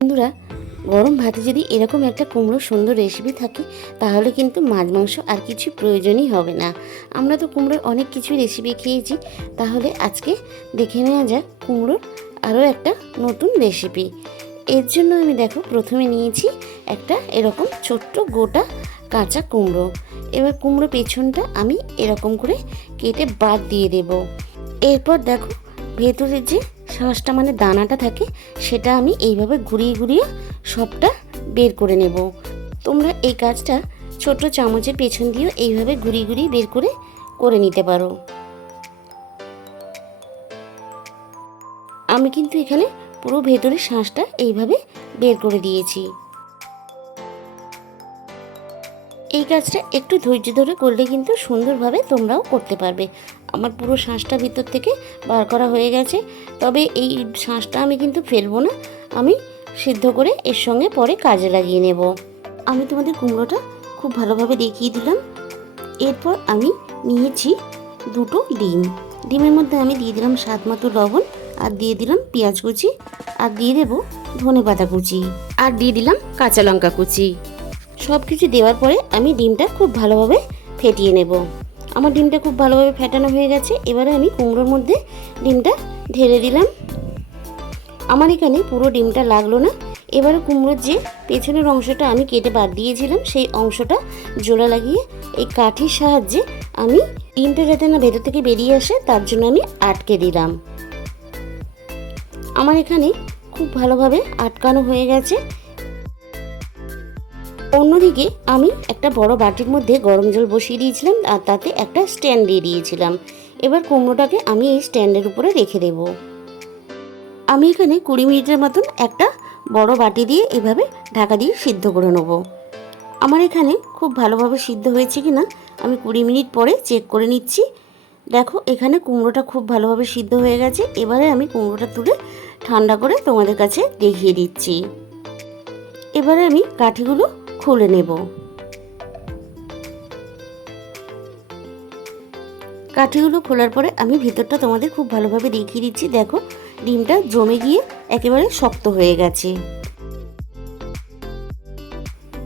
বন্ধুরা, গরম ভাতে যদি এরকম একটা কুমড়ো সুন্দর রেসিপি থাকে তাহলে কিন্তু মাছ মাংস আর কিছু প্রয়োজনই হবে না। আমরা তো কুমড়োর অনেক কিছু রেসিপি খেয়েছি, তাহলে আজকে দেখে নেওয়া যাক কুমড়োর আরও একটা নতুন রেসিপি। এর জন্য আমি দেখো প্রথমে নিয়েছি একটা এরকম ছোট্ট গোটা কাঁচা কুমড়ো। এবার কুমড়ো পেছনটা আমি এরকম করে কেটে বাদ দিয়ে দেব। এরপর দেখো ভেতরের যে শাঁসটা মানে দানাটা থাকে সেটা আমি এইভাবে ঘুরিয়ে ঘুরিয়ে সবটা বের করে নেব। তোমরা এই কাজটা ছোট চামচের পেছন দিয়েও এইভাবে ঘুরিয়ে ঘুরিয়ে বের করে নিতে পারো। আমি কিন্তু এখানে পুরো ভেতরের শাঁসটা এইভাবে বের করে দিয়েছি। এই কাজটা একটু ধৈর্য ধরে করলে কিন্তু সুন্দরভাবে তোমরাও করতে পারবে। আমার পুরো শাঁসটা ভিতর থেকে বার করা হয়ে গেছে, তবে এই শাঁসটা আমি কিন্তু ফেলবো না, আমি সিদ্ধ করে এর সঙ্গে পরে কাজে লাগিয়ে নেব। আমি তোমাদের কুমড়োটা খুব ভালোভাবে দেখিয়ে দিলাম। এরপর আমি নিয়েছি দুটো ডিমের মধ্যে আমি দিয়ে দিলাম স্বাদ মতো লবণ, আর দিয়ে দিলাম পেঁয়াজ কুচি, আর দিয়ে দেবো ধনেপাতা কুচি, আর দিয়ে দিলাম কাঁচা লঙ্কা কুচি। সব কিছু দেওয়ার পরে আমি ডিমটা খুব ভালোভাবে ফেটিয়ে নেব। আমার ডিমটা খুব ভালোভাবে ফেটানো হয়ে গেছে। এবারে আমি কুমড়োর মধ্যে ডিমটা ঢেলে দিলাম। আমার এখানে পুরো ডিমটা লাগলো না। এবারে কুমড়োর যে পেছনের অংশটা আমি কেটে বাদ দিয়েছিলাম সেই অংশটা জোড়া লাগিয়ে এই কাঠির সাহায্যে আমি ডিমটা যাতে না ভেতর থেকে বেরিয়ে আসে তার জন্য আমি আটকে দিলাম। আমার এখানে খুব ভালোভাবে আটকানো হয়ে গেছে। অন্যদিকে আমি একটা বড় বাটির মধ্যে গরম জল বসিয়ে দিয়েছিলাম, আর তাতে একটা স্ট্যান্ড দিয়ে দিয়েছিলাম। এবার কুমড়োটাকে আমি এই স্ট্যান্ডের উপরে রেখে দেব। আমি এখানে 20 মিনিটের মতন একটা বড় বাটি দিয়ে এভাবে ঢাকা দিয়ে সিদ্ধ করে নেব। আমার এখানে খুব ভালোভাবে সিদ্ধ হয়েছে কিনা আমি 20 মিনিট পরে চেক করে নিচ্ছি। দেখো এখানে কুমড়োটা খুব ভালোভাবে সিদ্ধ হয়ে গেছে। এবারে আমি কুমড়োটা তুলে ঠান্ডা করে তোমাদের কাছে দেখিয়ে দিচ্ছি। এবারে আমি কাঠিগুলো খুলে নেব। কাঠিগুলো খোলার পরে আমি ভিতরটা তোমাদের খুব ভালোভাবে দেখিয়ে দিচ্ছি। দেখো ডিমটা জমে গিয়ে একেবারে শক্ত হয়ে গেছে।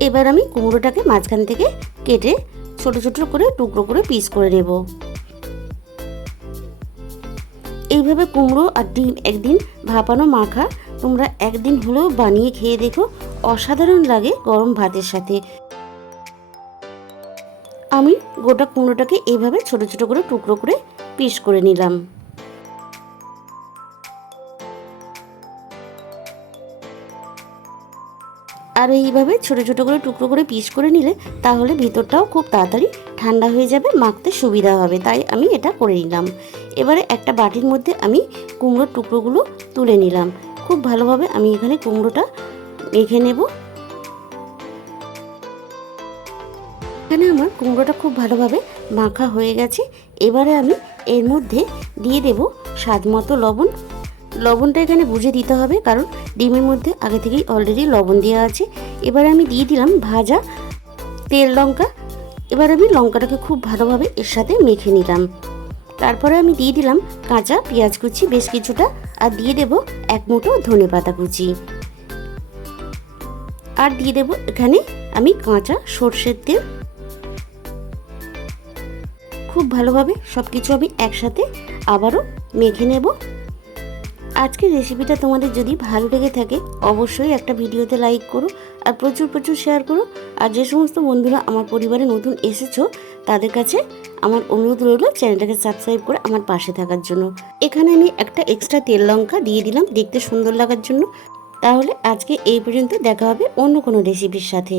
এবার আমি কুমড়োটাকে মাঝখান থেকে কেটে ছোট ছোট করে টুকরো করে পিস করে নেব। এইভাবে কুমড়ো আর ডিম একদিন ভাপানো মাখা তোমরা একদিন হলেও বানিয়ে খেয়ে দেখো, অসাধারণ লাগে গরম ভাতের সাথে। আমি গোটা কুমড়োটাকে এইভাবে ছোট ছোট করে টুকরো করে পিস করে নিলাম। আর এইভাবে ছোট ছোট করে টুকরো করে পিস করে নিলে তাহলে ভিতরটাও খুব তাড়াতাড়ি ঠান্ডা হয়ে যাবে, মাখতে সুবিধা হবে, তাই আমি এটা করে নিলাম। এবারে একটা বাটির মধ্যে আমি কুমড়োর টুকরোগুলো তুলে নিলাম। খুব ভালোভাবে আমি এখানে কুমড়োটা মেখে নেব। এখানে আমার কুমড়োটা খুব ভালোভাবে মাখা হয়ে গেছে। এবারে আমি এর মধ্যে দিয়ে দেব স্বাদ মতো লবণ। লবণটা এখানে বুঝে দিতে হবে, কারণ ডিমের মধ্যে আগে থেকেই অলরেডি লবণ দেওয়া আছে। এবারে আমি দিয়ে দিলাম ভাজা তেল লঙ্কা। এবার আমি লঙ্কাটাকে খুব ভালোভাবে এর সাথে মেখে নিলাম। তারপরে আমি দিয়ে দিলাম কাঁচা পেঁয়াজ কুচি বেশ কিছুটা, আর দিয়ে দেব এক মুঠো ধনেপাতা কুচি, আর দিয়ে দেব এখানে আমি কাঁচা সর্ষের তেল। খুব ভালোভাবে সব কিছু আমি একসাথে আবারও মেখে নেব। আজকের রেসিপিটা তোমাদের যদি ভালো লেগে থাকে অবশ্যই একটা ভিডিওতে লাইক করো, আর প্রচুর প্রচুর শেয়ার করো। আর যে সমস্ত বন্ধুরা আমার পরিবারে নতুন এসেছো তাদের কাছে আমার অনুরোধ রইল চ্যানেলটাকে সাবস্ক্রাইব করে আমার পাশে থাকার জন্য। এখানে আমি একটা এক্সট্রা তেল লঙ্কা দিয়ে দিলাম দেখতে সুন্দর লাগার জন্য। তাহলে আজকে এই পর্যন্ত, দেখা হবে অন্য কোনো রেসিপির সাথে।